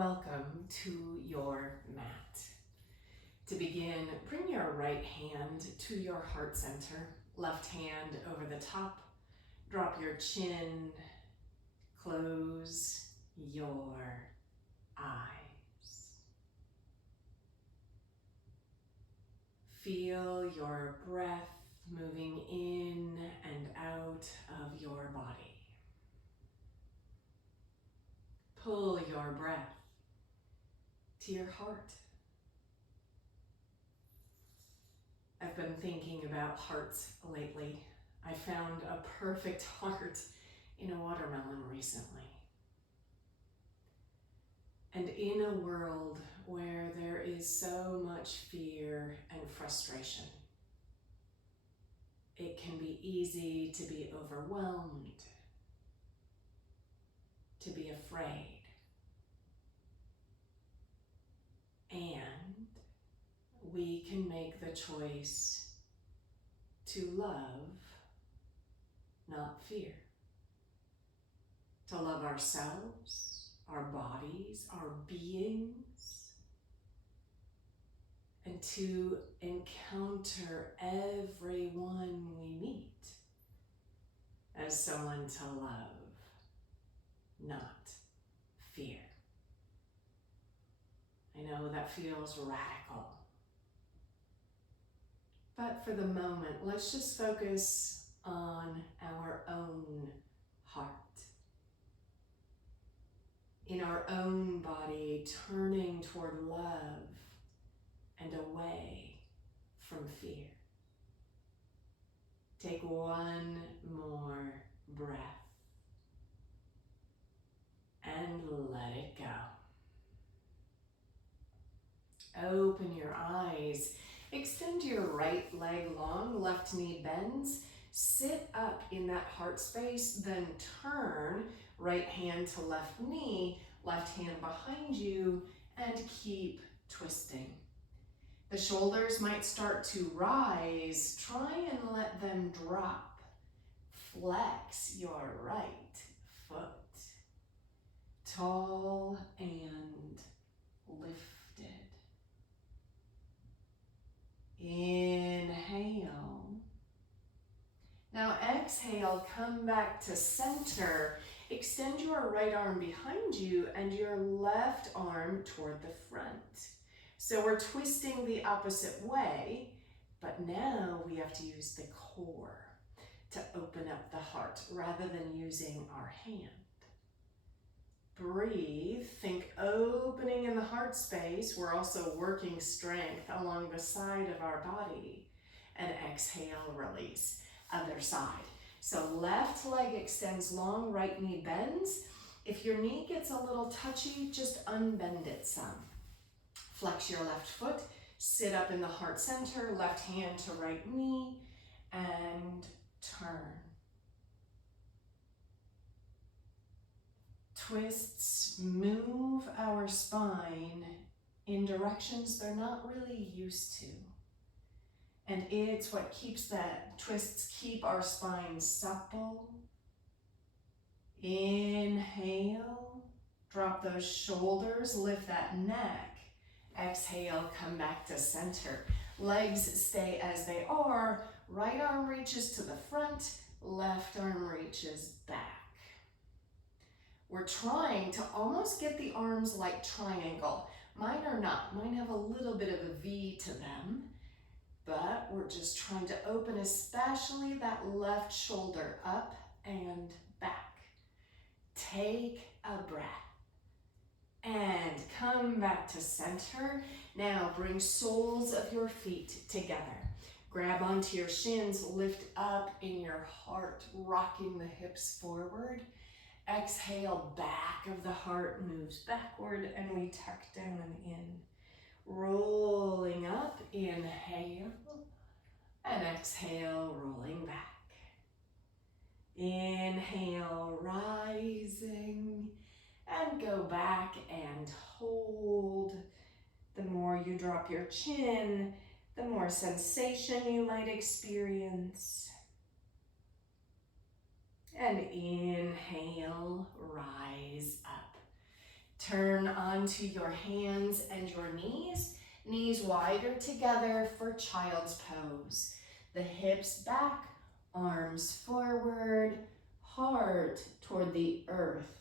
Welcome to your mat. To begin, bring your right hand to your heart center, left hand over the top, drop your chin, close your eyes. Feel your breath moving in and out of your body. Pull your breath to your heart. I've been thinking about hearts lately. I found a perfect heart in a watermelon recently. And in a world where there is so much fear and frustration, it can be easy to be overwhelmed, to be afraid. And we can make the choice to love, not fear. To love ourselves, our bodies, our beings, and to encounter everyone we meet as someone to love, not fear. I know that feels radical. But for the moment, let's just focus on our own heart. In our own body, turning toward love and away from fear. Take one more breath and let it go. Open your eyes. Extend your right leg long, left knee bends. Sit up in that heart space, then turn right hand to left knee, left hand behind you, and keep twisting. The shoulders might start to rise. Try and let them drop. Flex your right foot. Tall and lifted. Inhale. Now exhale, come back to center. Extend your right arm behind you and your left arm toward the front. So we're twisting the opposite way, but now we have to use the core to open up the heart rather than using our hand. Breathe, think opening in the heart space. We're also working strength along the side of our body. And exhale, release, other side. So left leg extends long, right knee bends. If your knee gets a little touchy, just unbend it some. Flex your left foot, sit up in the heart center, left hand to right knee, and turn. Twists move our spine in directions they're not really used to. And it's what keeps that, twists keep our spine supple. Inhale, drop those shoulders, lift that neck. Exhale, come back to center. Legs stay as they are. Right arm reaches to the front, left arm reaches back. We're trying to almost get the arms like triangle. Mine are not. Mine have a little bit of a V to them, but we're just trying to open especially that left shoulder up and back. Take a breath and come back to center. Now bring soles of your feet together. Grab onto your shins, lift up in your heart, rocking the hips forward. Exhale, back of the heart moves backward and we tuck down and in. Rolling up, inhale, and exhale, rolling back. Inhale, rising, and go back and hold. The more you drop your chin, the more sensation you might experience. And inhale, rise up. Turn onto your hands and your knees. Knees wider together for child's pose. The hips back, arms forward, heart toward the earth.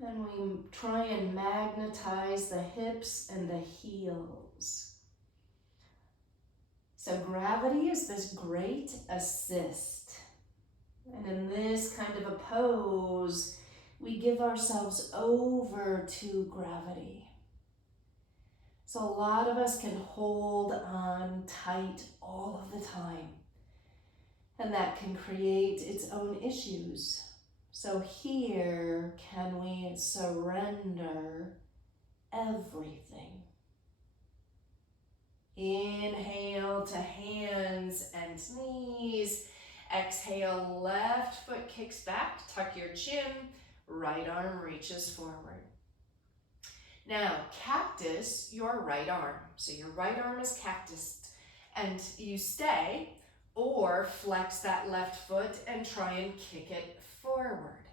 And we try and magnetize the hips and the heels. So gravity is this great assist. And in this kind of a pose, we give ourselves over to gravity. So a lot of us can hold on tight all of the time. And that can create its own issues. So here, can we surrender everything? Inhale to hands and knees. Exhale, left foot kicks back, tuck your chin, right arm reaches forward. Now, cactus your right arm. So your right arm is cactused, and you stay or flex that left foot and try and kick it forward.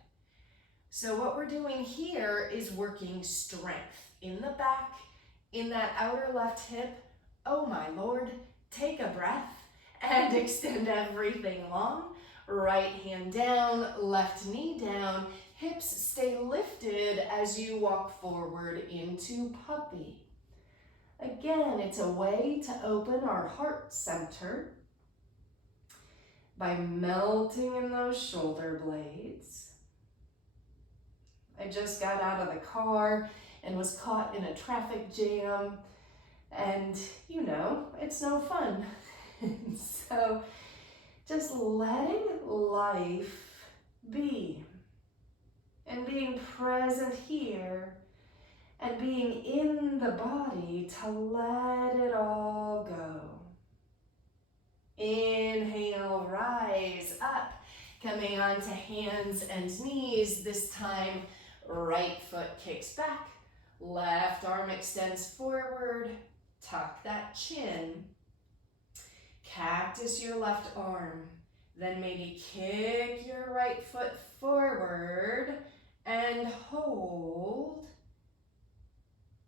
So what we're doing here is working strength in the back, in that outer left hip. Oh my Lord, take a breath and extend everything long. Right hand down, left knee down, hips stay lifted as you walk forward into puppy. Again, it's a way to open our heart center by melting in those shoulder blades. I just got out of the car and was caught in a traffic jam, and you know, it's no fun. So just letting life be and being present here and being in the body to let it all go. Inhale, rise up, coming onto hands and knees. This time, right foot kicks back, left arm extends forward, tuck that chin. Cactus your left arm, then maybe kick your right foot forward and hold.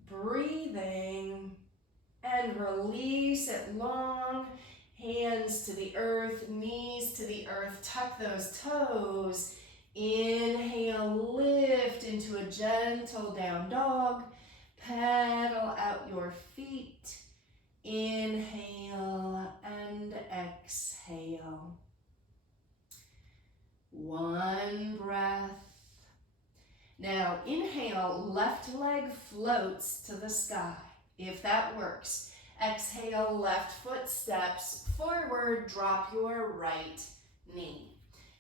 Breathing and release it long. Hands to the earth, knees to the earth, tuck those toes. Inhale, lift into a gentle down dog. Pedal out your feet. Inhale and exhale. One breath. Now inhale, left leg floats to the sky, if that works. Exhale, left foot steps forward, drop your right knee.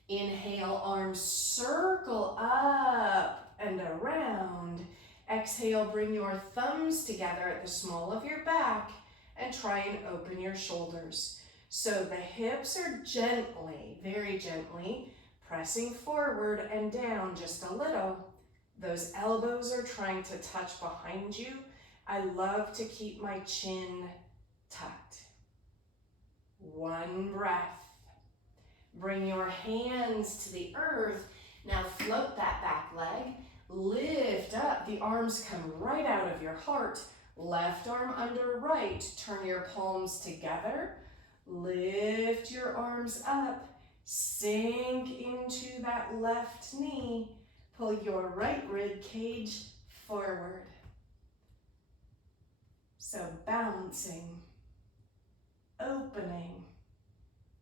Inhale, arms circle up and around. Exhale, bring your thumbs together at the small of your back and try and open your shoulders. So the hips are gently, very gently, pressing forward and down just a little. Those elbows are trying to touch behind you. I love to keep my chin tucked. One breath. Bring your hands to the earth. Now float that back leg. Lift up. The arms come right out of your heart. Left arm under right. Turn your palms together. Lift your arms up. Sink into that left knee. Pull your right rib cage forward. So bouncing, opening,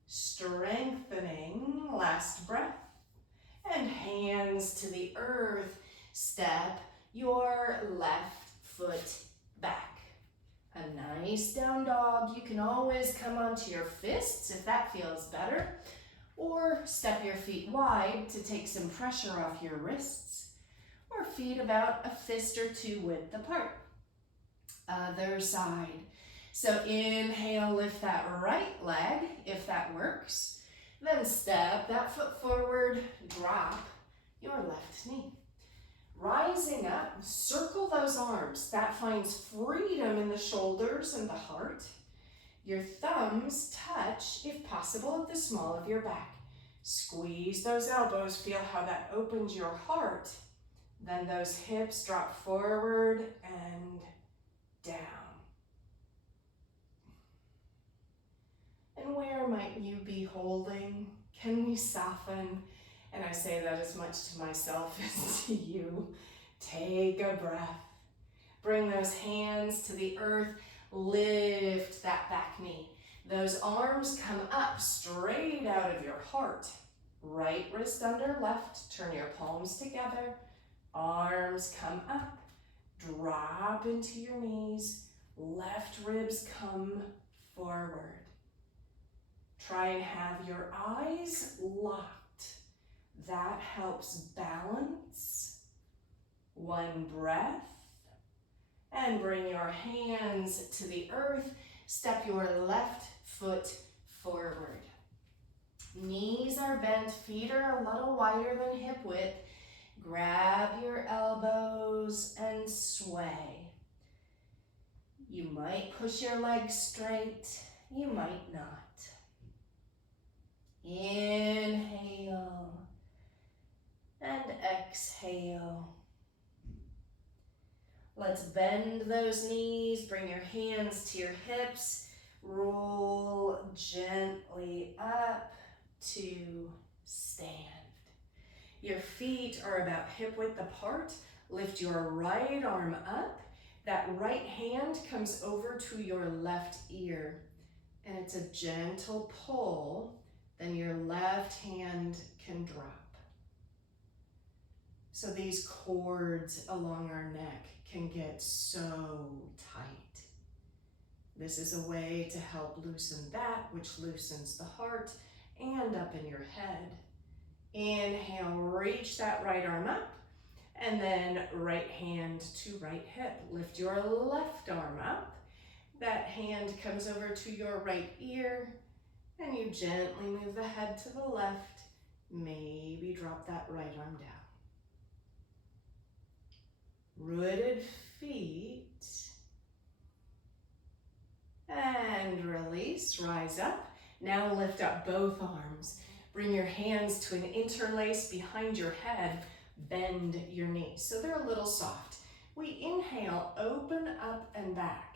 strengthening, last breath, and hands to the earth. Step your left foot back. A nice down dog. You can always come onto your fists if that feels better, or step your feet wide to take some pressure off your wrists, or feet about a fist or two width apart. Other side. So inhale, lift that right leg, if that works. Then step that foot forward, drop your left knee. Rising up, circle those arms. That finds freedom in the shoulders and the heart. Your thumbs touch, if possible, at the small of your back. Squeeze those elbows, feel how that opens your heart. Then those hips drop forward and down. And where might you be holding? Can we soften? And I say that as much to myself as to you. Take a breath. Bring those hands to the earth. Lift that back knee. Those arms come up straight out of your heart. Right wrist under left. Turn your palms together. Arms come up. Drop into your knees. Left ribs come forward. Try and have your eyes locked. That helps balance. One breath. And bring your hands to the earth. Step your left foot forward. Knees are bent, feet are a little wider than hip width. Grab your elbows and sway. You might push your legs straight, you might not. Inhale and exhale. Let's bend those knees, bring your hands to your hips, roll gently up to stand. Your feet are about hip width apart. Lift your right arm up. That right hand comes over to your left ear. And it's a gentle pull. Then your left hand can drop. So these cords along our neck can get so tight. This is a way to help loosen that, which loosens the heart and up in your head. Inhale, reach that right arm up, and then right hand to right hip. Lift your left arm up. That hand comes over to your right ear, and you gently move the head to the left. Maybe drop that right arm down. Rooted feet. And release, rise up. Now lift up both arms. Bring your hands to an interlace behind your head. Bend your knees so they're a little soft. We inhale, open up and back.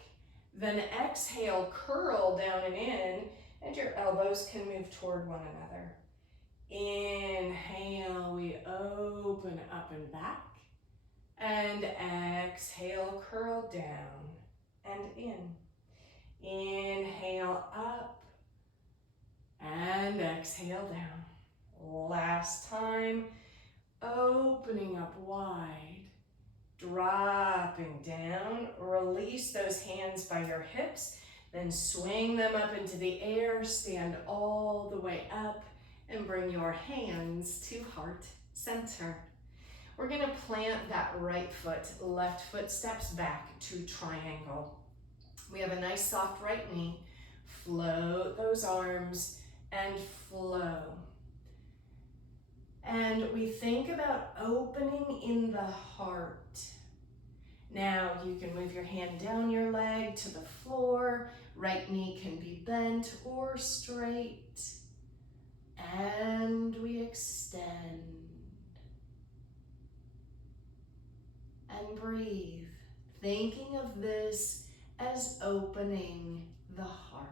Then exhale, curl down and in, and your elbows can move toward one another. Inhale, we open up and back. And exhale, curl down and in. Inhale up and exhale down. Last time, opening up wide, dropping down. Release those hands by your hips, then swing them up into the air, stand all the way up, and bring your hands to heart center. We're gonna plant that right foot, left foot steps back to triangle. We have a nice soft right knee. Float those arms and flow. And we think about opening in the heart. Now you can move your hand down your leg to the floor. Right knee can be bent or straight. And we extend. And breathe, thinking of this as opening the heart.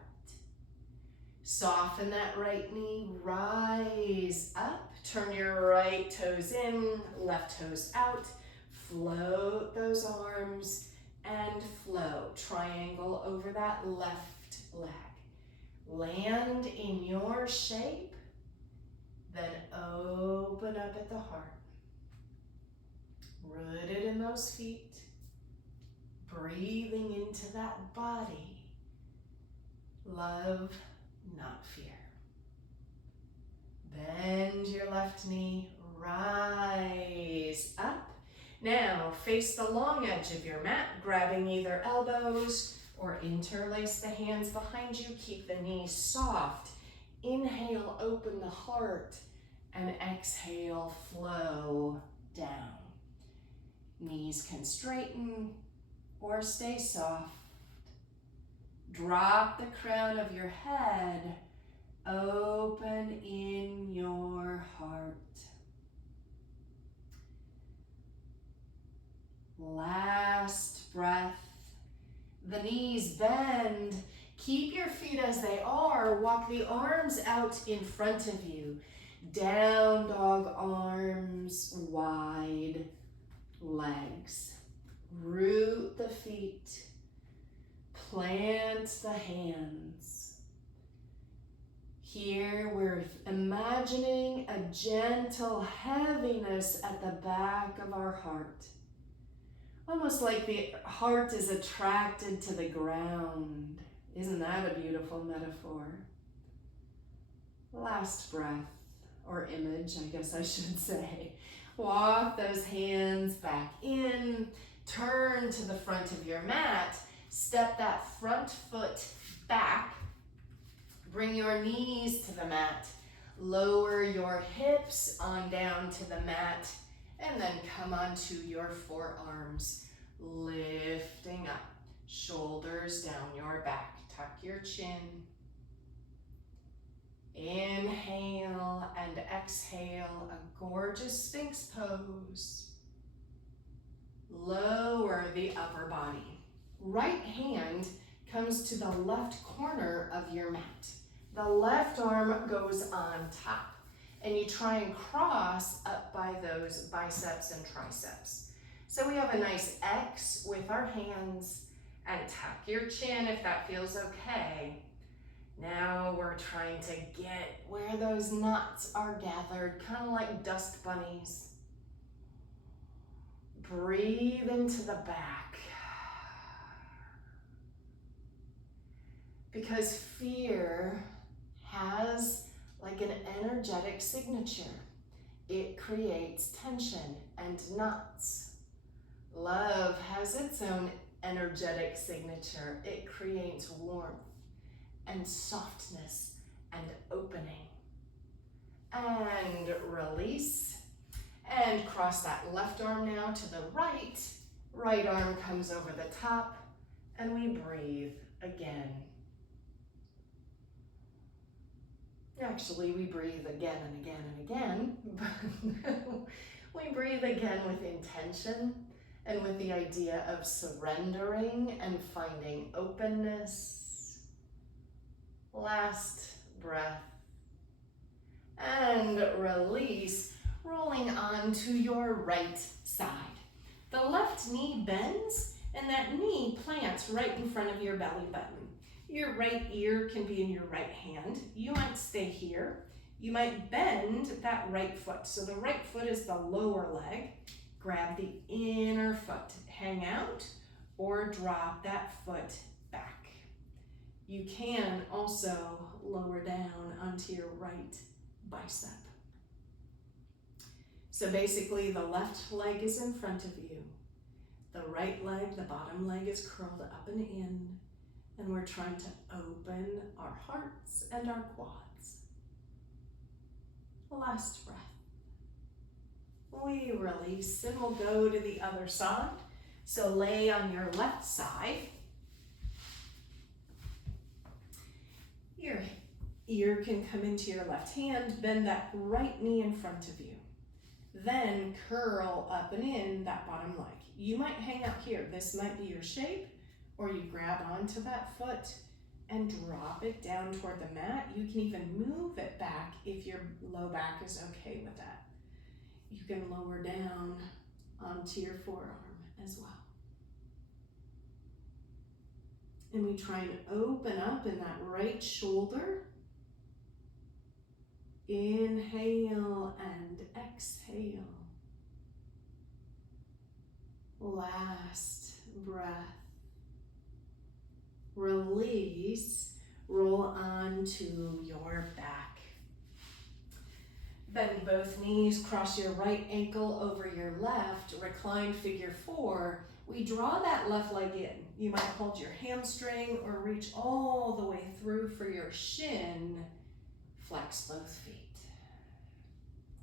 Soften that right knee, rise up, turn your right toes in, left toes out, float those arms and flow. Triangle over that left leg. Land in your shape, then open up at the heart. Rooted in those feet, breathing into that body. Love, not fear. Bend your left knee, rise up. Now face the long edge of your mat, grabbing either elbows or interlace the hands behind you. Keep the knees soft. Inhale, open the heart, and exhale, flow down. Knees can straighten or stay soft. Drop the crown of your head. Open in your knees bend. Keep your feet as they are. Walk the arms out in front of you. Down dog, arms wide, legs. Root the feet. Plant the hands. Here we're imagining a gentle heaviness at the back of our heart. Almost like the heart is attracted to the ground. Isn't that a beautiful metaphor? Last breath, or image, I guess I should say. Walk those hands back in. Turn to the front of your mat. Step that front foot back. Bring your knees to the mat. Lower your hips on down to the mat. And then come onto your forearms. Lifting up. Shoulders down your back. Tuck your chin. Inhale and exhale, a gorgeous Sphinx pose. Lower the upper body. Right hand comes to the left corner of your mat. The left arm goes on top, and you try and cross up by those biceps and triceps. So we have a nice X with our hands, and tuck your chin if that feels okay. Now we're trying to get where those knots are gathered, kind of like dust bunnies. Breathe into the back. Because fear has like an energetic signature. It creates tension and knots. Love has its own energetic signature. It creates warmth and softness and opening. And release. And cross that left arm now to the right. Right arm comes over the top. And we breathe again. Actually, we breathe again and again and again. We breathe again with intention and with the idea of surrendering and finding openness. Last breath. And release, rolling onto your right side. The left knee bends, and that knee plants right in front of your belly button. Your right ear can be in your right hand. You might stay here. You might bend that right foot. So the right foot is the lower leg. Grab the inner foot, hang out, or drop that foot back. You can also lower down onto your right bicep. So basically the left leg is in front of you. The right leg, the bottom leg, is curled up and in. And we're trying to open our hearts and our quads. Last breath. We release and we'll go to the other side. So lay on your left side. Your ear can come into your left hand. Bend that right knee in front of you. Then curl up and in that bottom leg. You might hang out here. This might be your shape. Or you grab onto that foot and drop it down toward the mat. You can even move it back if your low back is okay with that. You can lower down onto your forearm as well. And we try and open up in that right shoulder. Inhale and exhale. Last breath. Release, roll onto your back. Bend both knees, cross your right ankle over your left, recline figure 4. We draw that left leg in. You might hold your hamstring or reach all the way through for your shin. Flex both feet.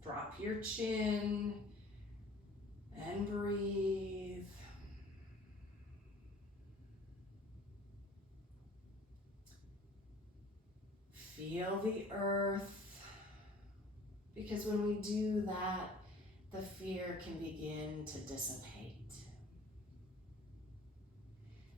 Drop your chin and breathe. Feel the earth, because when we do that, the fear can begin to dissipate.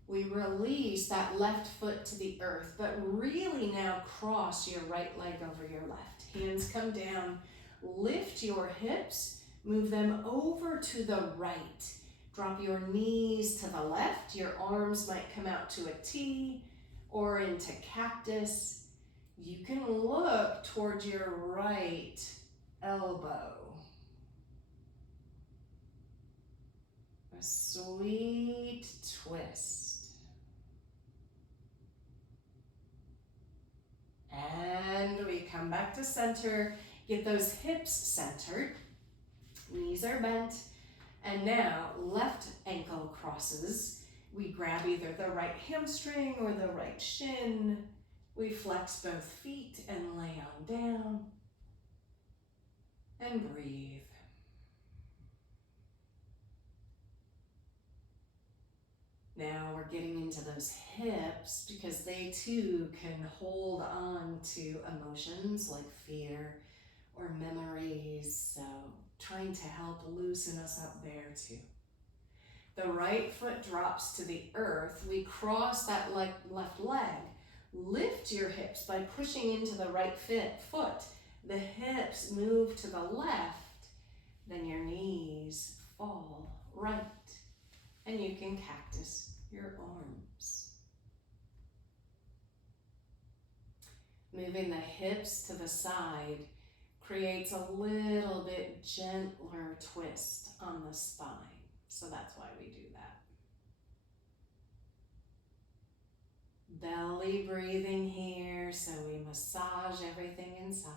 We release that left foot to the earth, but really now cross your right leg over your left. Hands come down, lift your hips, move them over to the right. Drop your knees to the left. Your arms might come out to a T or into cactus. You can look towards your right elbow. A sweet twist. And we come back to center. Get those hips centered. Knees are bent. And now left ankle crosses. We grab either the right hamstring or the right shin. We flex both feet and lay on down. And breathe. Now we're getting into those hips because they too can hold on to emotions like fear or memories. So trying to help loosen us up there too. The right foot drops to the earth. We cross that left leg. Lift your hips by pushing into the right foot. The hips move to the left. Then your knees fall right. And you can cactus your arms. Moving the hips to the side creates a little bit gentler twist on the spine. So that's why we do that. Belly breathing here, so we massage everything inside.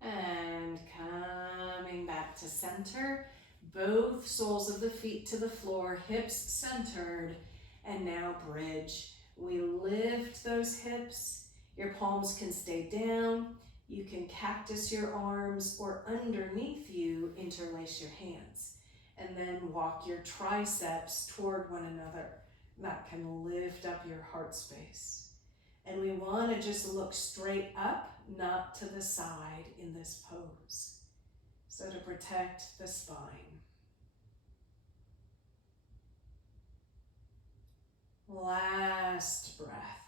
And coming back to center, both soles of the feet to the floor, hips centered, and now bridge. We lift those hips. Your palms can stay down. You can cactus your arms, or underneath you, interlace your hands. And then walk your triceps toward one another. That can lift up your heart space. And we want to just look straight up, not to the side in this pose. So to protect the spine. Last breath.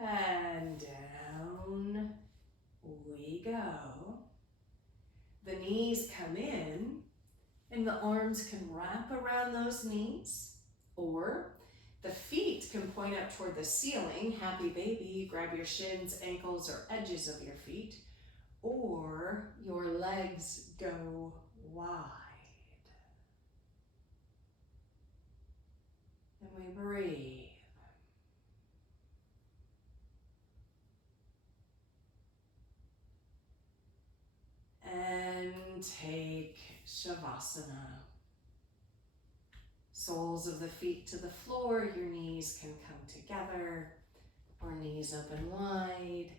And down we go. The knees come in, and the arms can wrap around those knees, or the feet can point up toward the ceiling. Happy baby, grab your shins, ankles, or edges of your feet, or your legs go wide. And we breathe. And take Shavasana. Soles of the feet to the floor, your knees can come together, or knees open wide,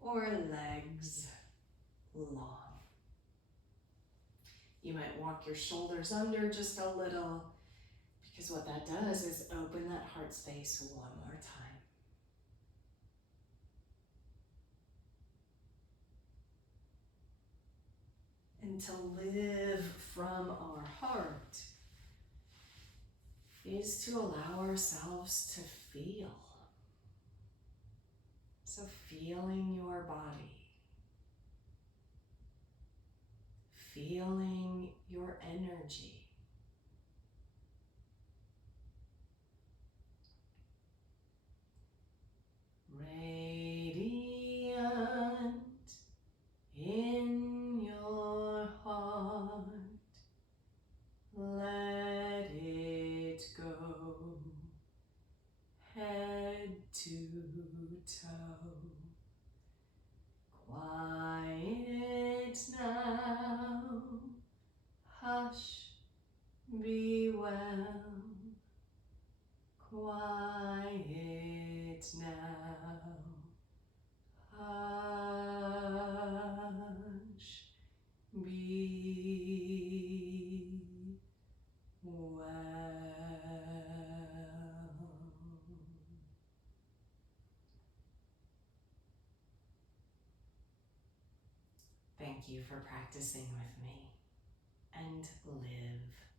or legs long. You might walk your shoulders under just a little, because what that does is open that heart space one more time. And to live from our heart is to allow ourselves to feel. So feeling your body, feeling your energy, radiant in your heart. Let it go, head to toe. Quiet now, hush, be well. Quiet now, hush, be well. Thank you for practicing with me. and live.